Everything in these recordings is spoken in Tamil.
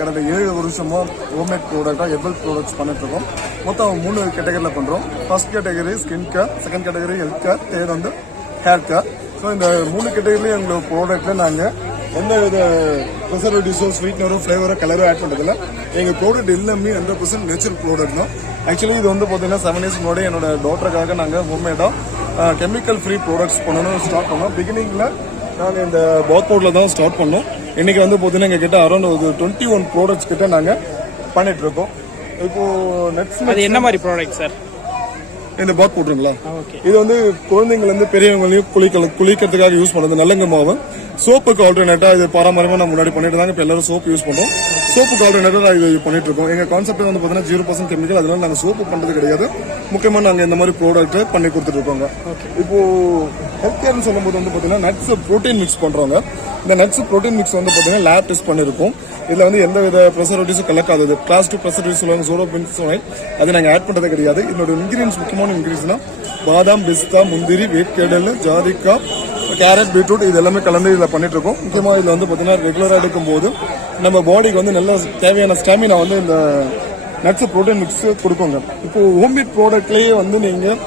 கடந்த ஏழு வருஷமா ஹோம்மேட் ப்ராடக்டாக எவ்வளோ ப்ராடக்ட்ஸ் பண்ணிட்டு இருக்கோம். மொத்தம் மூணு கேட்டகரியில் பண்ணுறோம் first category skin care second category health care third வந்து ஹேர் கேர் ஸோ இந்த மூணு கேட்டகரிலையும் எங்களோட ப்ராடக்ட்டில் நாங்கள் எந்த வித ப்ரிசர்வேட்டிவ்ஸோ ஸ்வீட்னரோ ஃப்ளேவரோ கலரோ ஆட் பண்ணுறதில்ல எங்கள் ப்ராடக்ட் எல்லாமே ஹண்ட்ரட் பர்சன்ட் நேச்சுரல் ப்ராடக்ட் தான். ஆக்சுவலி இது வந்து பார்த்தீங்கன்னா செவன் இயர்ஸ் முன்னாடி என்னோட டாக்டருக்காக நாங்கள் ஹோம்மேடாக கெமிக்கல் ஃப்ரீ ப்ராடக்ட்ஸ் பண்ணணும் ஸ்டார்ட் பண்ணோம். பிகினிங்கில் நாங்கள் இந்த பாத் பவுடரில் தான் ஸ்டார்ட் பண்ணோம். இன்னைக்கு வந்து பார்த்தீங்கன்னா எங்கள் கிட்ட அரௌண்ட் ஒரு டுவெண்ட்டி ஒன் ப்ராடக்ட்ஸ் கிட்ட நாங்கள் பண்ணிட்டு இருக்கோம் இப்போ நெக்ஸ்ட் அது என்ன மாதிரி ப்ராடக்ட் சார் இந்த பாத் பவுடருங்களா ஓகே இது வந்து குழந்தைங்கள்ல இருந்து பெரியவங்களையும் குளிக்க குளிக்கிறதுக்காக யூஸ் பண்ணுறது நல்லங்க மாவு. சோப்புக்கு ஆல்டர்னேட்டா இது பாரம்பரியமா நம்ம முன்னாடி பண்ணிட்டு தாங்க இப்போ எல்லாரும் சோப்பு யூஸ் பண்றோம். சோப்புக்கு ஆல்டர்னேட்டா இது பண்ணிட்டு இருக்கோம். எங்க கான்செப்ட் வந்து பார்த்தீங்கன்னா ஜீரோ பர்சன்ட் கெமிக்கல் அதனால நாங்கள் சோப்பு பண்றது கிடையாது. முக்கியமா நாங்க இந்த மாதிரி ப்ராடக்ட் பண்ணி கொடுத்துட்டு இருக்கோங்க. இப்போ ஹெல்த் கேர்னு சொல்லும்போது வந்து பார்த்தீங்கன்னா நட்ஸ் ப்ரோட்டீன் மிக்ஸ் பண்றோங்க. இந்த நட்ஸ் ப்ரோட்டீன் மிக்ஸ் வந்து பார்த்தீங்கன்னா லேப் டெஸ்ட் பண்ணிருக்கோம். இதுல வந்து எந்த வித ப்ரெசர்வேட்டிவ்ஸும் கலக்காதது. கிளாஸ் டூ ப்ரெசர்வேட்டிவ் சொல்லுவாங்க. ஜோரோ பின்ஸ் அதை நாங்கள் ஆட் பண்றது கிடையாது. இதோட இன்கிரீடியன்ஸ் முக்கியமான இன்கிரீடியன்ஸ்னா பாதாம் பிஸ்தா முந்திரி வேட்கடல் ஜாதிக்காய் கேரட் பீட்ரூட் இது எல்லாமே கலந்து இதில் பண்ணிட்டு இருக்கோம் முக்கியமாக இதில் வந்து பார்த்தீங்கன்னா ரெகுலராக எடுக்கும்போது நம்ம பாடிக்கு வந்து நல்ல தேவையான ஸ்டாமினா வந்து இந்த நட்ஸ் ப்ரோட்டீன் மிக்ஸ் கொடுக்குங்க. இப்போ ஹோம்மேட் ப்ராடக்ட்லேயே வந்து நீங்கள்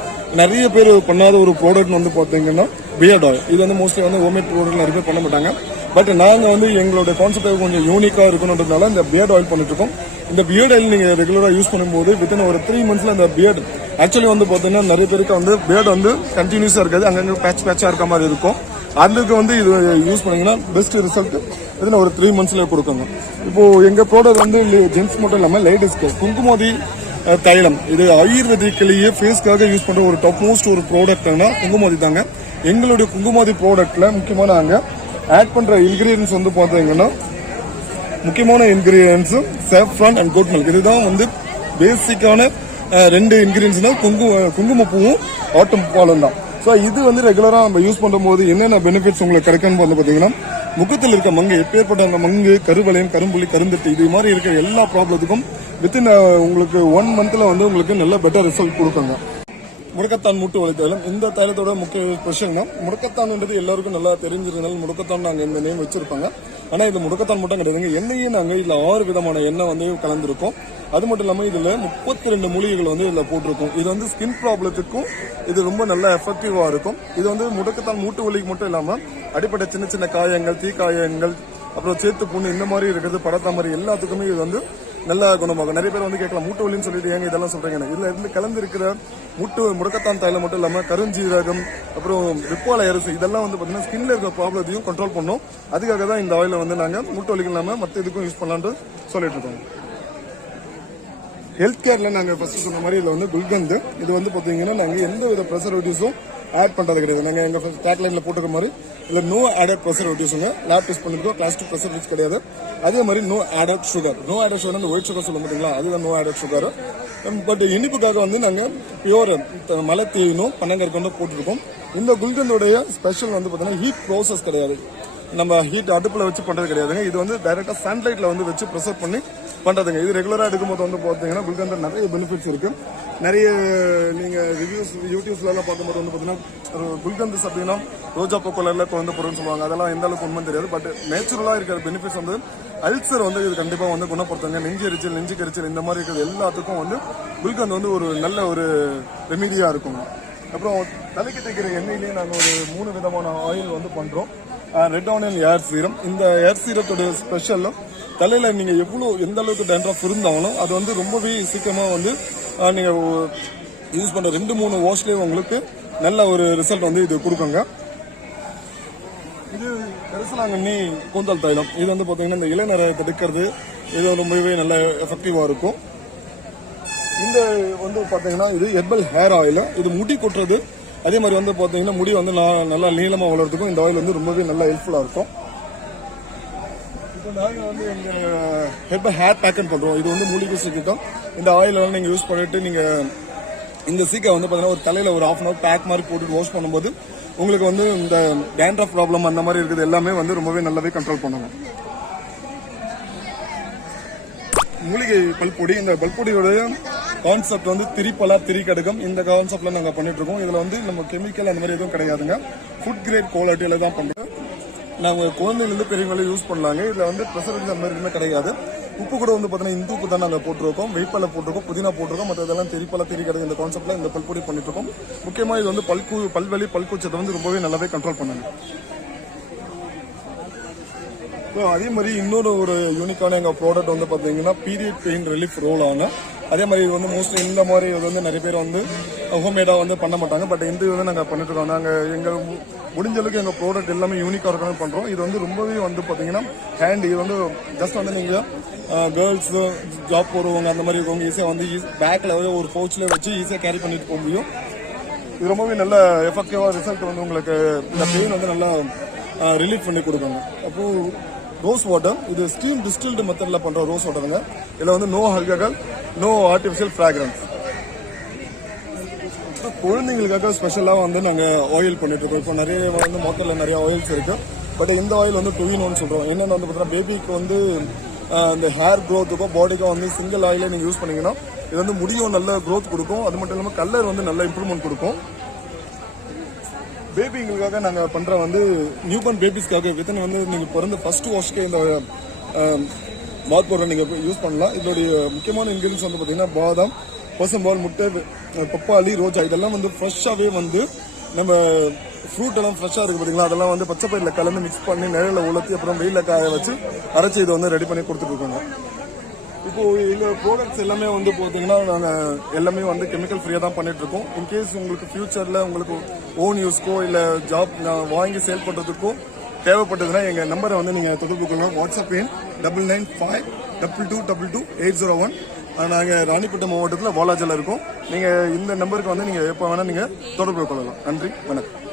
நிறைய பேர் பண்ணாத ஒரு ப்ராடக்ட் வந்து பார்த்தீங்கன்னா பியர்ட் ஆயில் இது வந்து மோஸ்ட்லி வந்து ஹோம்மேட் ப்ராடக்ட் நிறைய பேர் பண்ண மாட்டாங்க. பட் நாங்கள் வந்து எங்களோட கான்செப்ட் கொஞ்சம் யூனிக்காக இருக்கணுன்றதுனால இந்த பியர்ட் ஆயில் பண்ணிட்டு இருக்கோம் இந்த பியர்ட் ஆயில் நீங்கள் ரெகுலராக யூஸ் பண்ணும்போது வித்தின் ஒரு த்ரீ மந்த்ஸில் அந்த பியர்ட் ஆக்சுவலி வந்து பார்த்தீங்கன்னா நிறைய பேருக்கு வந்து பேர்டு வந்து கண்டினியூஸாக இருக்காது. அங்கங்கே பேட்ச் பேட்சாக இருக்க மாதிரி இருக்கும். அதுக்கு வந்து இது யூஸ் பண்ணீங்கன்னா பெஸ்ட் ரிசல்ட் இதில் ஒரு த்ரீ மந்த்ஸில் கொடுக்குங்க இப்போது எங்கள் ப்ராடக்ட் வந்து ஜென்ஸ் மட்டும் இல்லாமல் லேடிஸ்க்கு குங்குமதி தைலம் இது ஆயுர்வேதிக்கிலேயே ஃபேஸ்க்காக யூஸ் பண்ணுற ஒரு டாப் மோஸ்ட் ஒரு ப்ராடக்ட்னா குங்குமதி தாங்க. எங்களுடைய குங்குமதி ப்ராடக்ட்டில் முக்கியமான நாங்கள் ஆட் பண்ணுற இன்கிரீடியன்ஸ் வந்து பார்த்தீங்கன்னா முக்கியமான ingredients saffron and goat milk இதுதான் வந்து பேசிக்கான ரெண்டு இன்கிரீடியன்ஸ்னா குங்கும குங்குமப்பூவும் ஆட்டம் பாலும் தான். ஸோ இது வந்து ரெகுலராக நம்ம யூஸ் பண்ணும்போது என்னென்ன பெனிஃபிட்ஸ் உங்களுக்கு கிடைக்கும்னு வந்து பார்த்தீங்கன்னா முகத்தில் இருக்க மங்கு எப்பேற்பட்ட அந்த மங்கு கருவளையம் கரும்புள்ளி கருந்தட்டு இது மாதிரி இருக்கிற எல்லா ப்ராப்ளத்துக்கும் வித்தின் உங்களுக்கு ஒன் மந்த்தில் வந்து உங்களுக்கு நல்ல பெட்டர் ரிசல்ட் கொடுக்குங்க. முடக்கத்தான் மூட்டு வலி தைலம். இந்த தைலத்தோட முக்கிய ஸ்பெஷல்னா முடக்கத்தான்ன்றது எல்லாருக்கும் நல்லா தெரிஞ்சிருந்தால முடக்கத்தான் நாங்கள் இந்த நேம் வச்சிருப்பாங்க. ஆனால் இது முடக்கத்தான் மட்டும் கிடையாதுங்க. எண்ணெயும் நாங்கள் இதில் ஆறு விதமான எண்ணெய் வந்து கலந்துருக்கோம். அது மட்டும் இல்லாமல் இதில் முப்பத்தி ரெண்டு மூலிகைகள் வந்து இதில் போட்டிருக்கும். இது வந்து ஸ்கின் ப்ராப்ளத்துக்கும் இது ரொம்ப நல்ல எஃபெக்டிவாக இருக்கும். இது வந்து முடக்கத்தான் மூட்டு வலிக்கு மட்டும் இல்லாமல் அடிப்பட்ட சின்ன சின்ன காயங்கள் தீக்காயங்கள் அப்புறம் சேத்து புண்ணு இந்த மாதிரி இருக்கிறது மாதிரி எல்லாத்துக்குமே இது வந்து நல்ல குணமாகும். நிறைய பேர் வந்து கேட்கலாம் மூட்டு வலின்னு சொல்லிட்டு ஏங்க இதெல்லாம் சொல்றீங்க இதுல இருந்து கலந்து இருக்கிற முட்டு முடக்கத்தான் தாயில மட்டும் இல்லாம கருஞ்சீரகம் அப்புறம் விப்பால அரிசி இதெல்லாம் வந்து பாத்தீங்கன்னா ஸ்கின்ல இருக்கிற ப்ராப்ளத்தையும் கண்ட்ரோல் பண்ணும். அதுக்காக தான் இந்த ஆயில வந்து நாங்க மூட்டு வலிக்கு இல்லாம மத்த இதுக்கும் யூஸ் பண்ணலான்னு சொல்லிட்டு இருக்கோம். ஹெல்த் கேர்ல நாங்க ஃபர்ஸ்ட் சொன்ன மாதிரி இதுல வந்து குல்கந்து இது வந்து பாத்தீங்கன்னா நாங்க எந்த வித ப்ரெசர்வேட்டிவ்ஸும் ஆட் பண்றது கிடையாது. நாங்க எங்க டேக்லைன்ல போட்டுக்க மாதிரி இல்லை நோ ஆடட் ப்ரெசர்வேட்டிவ்ஸுங்க லேப் டெஸ்ட் பண்ணிருக்கோம். பிளாஸ்டிக் ப்ரெசர்வேட்டிவ்ஸ் கிடையாது. அதே மாதிரி no added sugar no added sugar அந்த ஒயிட் சுகர் சொல்ல மாட்டீங்களா? அதுதான் நோ ஆடட் சுகர் பட் இனிப்புக்காக வந்து நாங்க பியூர் uh, மலை தேயினும் பனங்கற்கண்டும் போட்டிருக்கோம். இந்த குல்கந்தோடைய ஸ்பெஷல் வந்து பாத்தீங்கன்னா ஹீட் ப்ரோசஸ் கிடையாது. நம்ம ஹீட் அடுப்புல வச்சு பண்றது கிடையாதுங்க. இது வந்து டைரக்டா சன்லைட்ல வந்து வச்சு ப்ரெசர் பண்ணி பண்ணுறதுங்க இது ரெகுலராக எடுக்கும்போது வந்து பார்த்தீங்கன்னா குல்கந்தர் நிறைய பெனிஃபிட்ஸ் இருக்குது நிறைய நீங்கள் ரிவ்யூஸ் யூடியூப்ஸ்லலாம் பார்க்கும்போது வந்து பார்த்தீங்கன்னா ஒரு அப்படின்னா ரோஜா பூ கலர்ல குழந்தை பொருள்னு சொல்லுவாங்க. அதெல்லாம் எந்த அளவுக்கு உண்மை தெரியாது. பட் நேச்சுரலாக இருக்கிற பெனிஃபிட்ஸ் வந்து அல்சர் வந்து இது கண்டிப்பாக வந்து குணப்படுத்துங்க. நெஞ்சு எரிச்சல் நெஞ்சு கரிச்சல் இந்த மாதிரி இருக்கிறது எல்லாத்துக்கும் வந்து குல்கந்து வந்து ஒரு நல்ல ஒரு ரெமிடியாக இருக்கும் அப்புறம் தலைக்கு தைக்கிற எண்ணெயிலேயே நாங்கள் ஒரு மூணு விதமான ஆயில் வந்து பண்ணுறோம் ரெட் ஆனியன் ஏர் சீரம் இந்த ஏர் சீரத்தோட ஸ்பெஷலும் தலையில நீங்க எவ்வளவு எந்த அளவுக்கு டேண்ட்ரஃப் இருந்தாலும் அது வந்து ரொம்பவே சீக்கிரமா வந்து நீங்கள் நீங்க யூஸ் பண்ற ரெண்டு மூணு வாஷ்லயே உங்களுக்கு நல்ல ஒரு ரிசல்ட் வந்து இது கொடுக்குங்க. இது கரிசலாங்கண்ணி கூந்தல் தைலம். இது வந்து பாத்தீங்கன்னா இந்த இளைஞரை தடுக்கிறது இது ரொம்பவே நல்ல எஃபெக்டிவா இருக்கும். இந்த வந்து பாத்தீங்கன்னா இது ஹெர்பல் ஹேர் ஆயில் இது முடி கொட்டுறது. அதே மாதிரி வந்து பாத்தீங்கன்னா முடி வந்து நல்லா நீளமா வளர்றதுக்கும் இந்த ஆயில் வந்து ரொம்பவே நல்லா ஹெல்ப்ஃபுல்லா இருக்கும். இப்போ நாங்கள் வந்து எங்கள் ஹெர்பல் ஹேர் பேக்கன் பண்ணுறோம் இது வந்து மூலிகை சீக்கிரம் இந்த ஆயிலெல்லாம் நீங்கள் யூஸ் பண்ணிட்டு நீங்கள் இந்த சீக்கை வந்து பார்த்தீங்கன்னா ஒரு தலையில் ஒரு ஆஃப் அன் அவர் பேக் மாதிரி போட்டு வாஷ் பண்ணும்போது உங்களுக்கு வந்து இந்த டேண்ட்ரஃப் ப்ராப்ளம் அந்த மாதிரி இருக்குது எல்லாமே வந்து ரொம்பவே நல்லாவே கண்ட்ரோல் பண்ணுங்க. மூலிகை பல்பொடி இந்த பல்பொடியோடைய கான்செப்ட் வந்து திரிப்பலா திரிக்கடுகம் இந்த கான்செப்ட்ல நாங்கள் பண்ணிட்டு இருக்கோம். இதுல வந்து நம்ம கெமிக்கல் அந்த மாதிரி எதுவும் கிடையாதுங்க. ஃபுட் கிரேட் குவாலிட்டியில தான் பண்றோம். நாங்கள் குழந்தையில பெரியவங்களும் யூஸ் பண்ணலாங்க. இதில் வந்து ப்ரெசர்வேட்டிவ் அந்த மாதிரி எதுவுமே கிடையாது. உப்பு கூட வந்து பார்த்தீங்கன்னா இந்து உப்பு தான் நாங்கள் போட்டிருக்கோம். வெயிப்பலை போட்டிருக்கோம் புதினா போட்டிருக்கோம். மற்ற இதெல்லாம் தெரிப்பல தெரிய கிடையாது இந்த கான்செப்ட்ல இந்த பல்பொடி பண்ணிட்டு இருக்கோம் முக்கியமாக இது வந்து பல்கு பல்வெளி பல்கூச்சத்தை வந்து ரொம்பவே நல்லாவே கண்ட்ரோல் பண்ணுங்க. ஸோ அதே மாதிரி இன்னொரு ஒரு யூனிக்கான எங்கள் ப்ராடக்ட் வந்து பார்த்தீங்கன்னா பீரியட் பெயின் ரிலீஃப் ரோல் ஆன. அதே மாதிரி இது வந்து மோஸ்ட்லி இந்த மாதிரி இது வந்து நிறைய பேர் வந்து ஹோம்மேடாக வந்து பண்ண மாட்டாங்க. பட் இந்த இது வந்து நாங்கள் பண்ணிட்டு இருக்கோம். நாங்கள் எங்கள் முடிஞ்ச அளவுக்கு எங்கள் ப்ராடக்ட் எல்லாமே யூனிக்காக இருக்கணும் பண்ணுறோம் இது வந்து ரொம்பவே வந்து பார்த்தீங்கன்னா ஹேண்ட் இது வந்து ஜஸ்ட் வந்து நீங்கள் கேர்ள்ஸ் ஜாப் போகிறவங்க அந்த மாதிரி இருக்கவங்க ஈஸியாக வந்து பேக்கில் ஒரு பவுச்சில் வச்சு ஈஸியாக கேரி பண்ணிட்டு போக முடியும். இது ரொம்பவே நல்ல எஃபெக்டிவாக ரிசல்ட் வந்து உங்களுக்கு இந்த பெயின் வந்து நல்லா ரிலீஃப் பண்ணி கொடுக்குங்க அப்போது ரோஸ் வாட்டர் இது ஸ்டீம் டிஸ்டில்டு மெத்தடில் பண்ணுற ரோஸ் வாட்டருங்க இதில் வந்து no alcohol no artificial fragrance குழந்தைங்களுக்காக ஸ்பெஷலாக வந்து நாங்கள் ஆயில் பண்ணிட்டு இருக்கோம். இப்போ நிறைய வந்து மொத்தத்தில் நிறைய ஆயில்ஸ் இருக்கு. பட் இந்த ஆயில் வந்து டூயினோன்னு சொல்கிறோம் என்னென்னு வந்து பார்த்தீங்கன்னா பேபிக்கு வந்து இந்த ஹேர் க்ரோத்துக்கோ பாடிக்கோ வந்து சிங்கிள் ஆயிலே நீங்கள் யூஸ் பண்ணீங்கன்னா இது வந்து முடியும் நல்ல க்ரோத் கொடுக்கும். அது மட்டும் இல்லாமல் கலர் வந்து நல்ல இம்ப்ரூவ்மெண்ட் கொடுக்கும். பேபிங்களுக்காக நாங்கள் பண்ணுற வந்து நியூ பார்ன் பேபிஸ்க்காக வித்தின் வந்து நீங்கள் பிறந்த ஃபர்ஸ்ட் வாஷ்க்கே இந்த மாத் பவுடர் நீங்கள் யூஸ் பண்ணலாம். இதோடைய முக்கியமான இன்கிரீடியன்ஸ் வந்து பார்த்தீங்கன்னா பாதாம் பசும்பால் முட்டை பப்பாளி ரோஜா இதெல்லாம் வந்து ஃப்ரெஷ்ஷாகவே வந்து நம்ம ஃப்ரூட் எல்லாம் ஃப்ரெஷ்ஷாக இருக்குது பார்த்தீங்களா அதெல்லாம் வந்து பச்சை பயிரில் கலந்து மிக்ஸ் பண்ணி நிழலில் உலர்த்தி அப்புறம் வெயிலில் காய வச்சு அரைச்சி இதை வந்து ரெடி பண்ணி கொடுத்துட்ருக்கோங்க. இப்போ எங்கள் ப்ராடக்ட்ஸ் எல்லாமே வந்து பார்த்தீங்கன்னா நாங்கள் எல்லாமே வந்து கெமிக்கல் ஃப்ரீயாக தான் பண்ணிட்டு இருக்கோம் இன்கேஸ் உங்களுக்கு ஃபியூச்சரில் உங்களுக்கு ஓன் யூஸ்க்கோ இல்லை ஜாப் வாங்கி சேல் பண்ணுறதுக்கோ தேவைப்பட்டதுன்னா எங்கள் நம்பரை வந்து நீங்கள் தொடர்பு கொள்ளுங்க வாட்ஸ்அப் எண் double nine five double two double two eight zero one நாங்கள் ராணிப்பேட்டை மாவட்டத்தில் வாலாஜில் இருக்கோம். நீங்கள் இந்த நம்பருக்கு வந்து நீங்கள் எப்போ வேணால் நீங்கள் தொடர்பு கொள்ளலாம். நன்றி வணக்கம்.